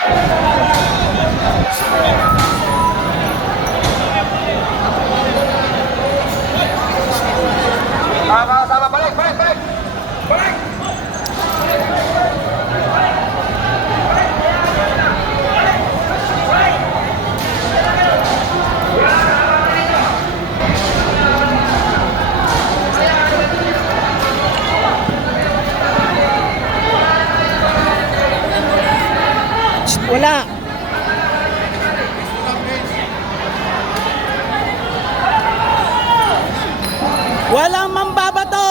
Sama, balik, balik, balik! Balik! Wala. Walang mambabato.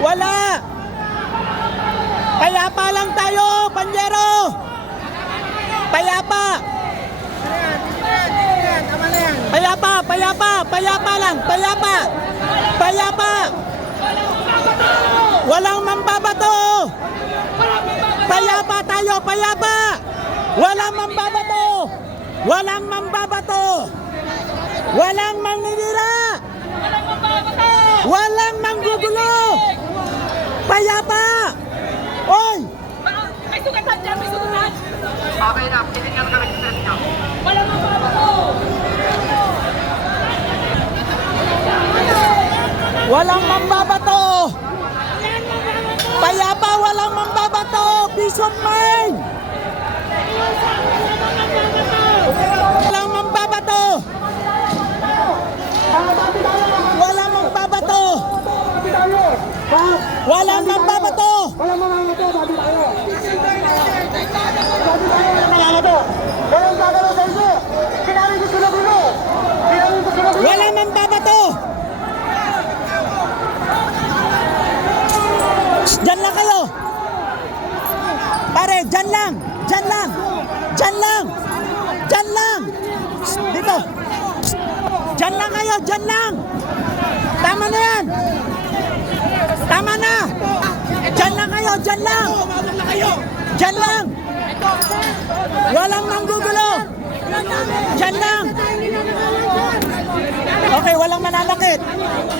Wala. Payapa lang tayo, Panjero. Payapa. Payapa, payapa, payapa lang, payapa. Payapa. Walang mambabato. Payapa tayo, payapa. Walang mambabato. Walang mambabato. Walang manninira. Walang manggugulo. Payapa. Oy! May sugatan dyan, may sugatan. Okay na, tinignan kami sa inyo. Walang mababato. Walang mambabato. Payapa, walang mambabato. Peace of mind. Walang mambabato. Walang mambabato. Walang mambabato. Walang mamamato, sabi tayo. Sabi tayo, walang mamamato. Walang gagalaw sa iso. Sinabi ko sila gulo. Sinabi ko sila gulo. Walang mambabato. Diyan lang kayo. Pare, diyan lang. Diyan lang. Diyan lang. Diyan lang. Dito. Diyan lang kayo. Diyan lang. Tama na yan. Tama na. Diyan lang kayo. Diyan lang. Diyan lang. Walang manggugulo. Diyan lang. Okay, walang mananakit.